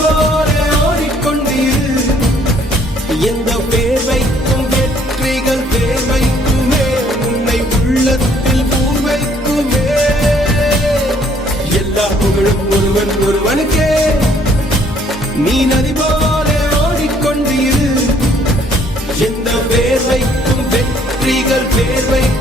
போல ஓடிக்கொண்டீர். எந்த பேர் வைக்கும் வெற்றிகள் பேர் வைக்குமே, உன்னை உள்ளத்தில் பூர் வைக்குமே. எல்லா புகழும் ஒருவனுக்கே, நீ நதி போல ஓடிக்கொண்டீர். எந்த பேர் வைக்கும் வெற்றிகள் பேர் வைக்கும்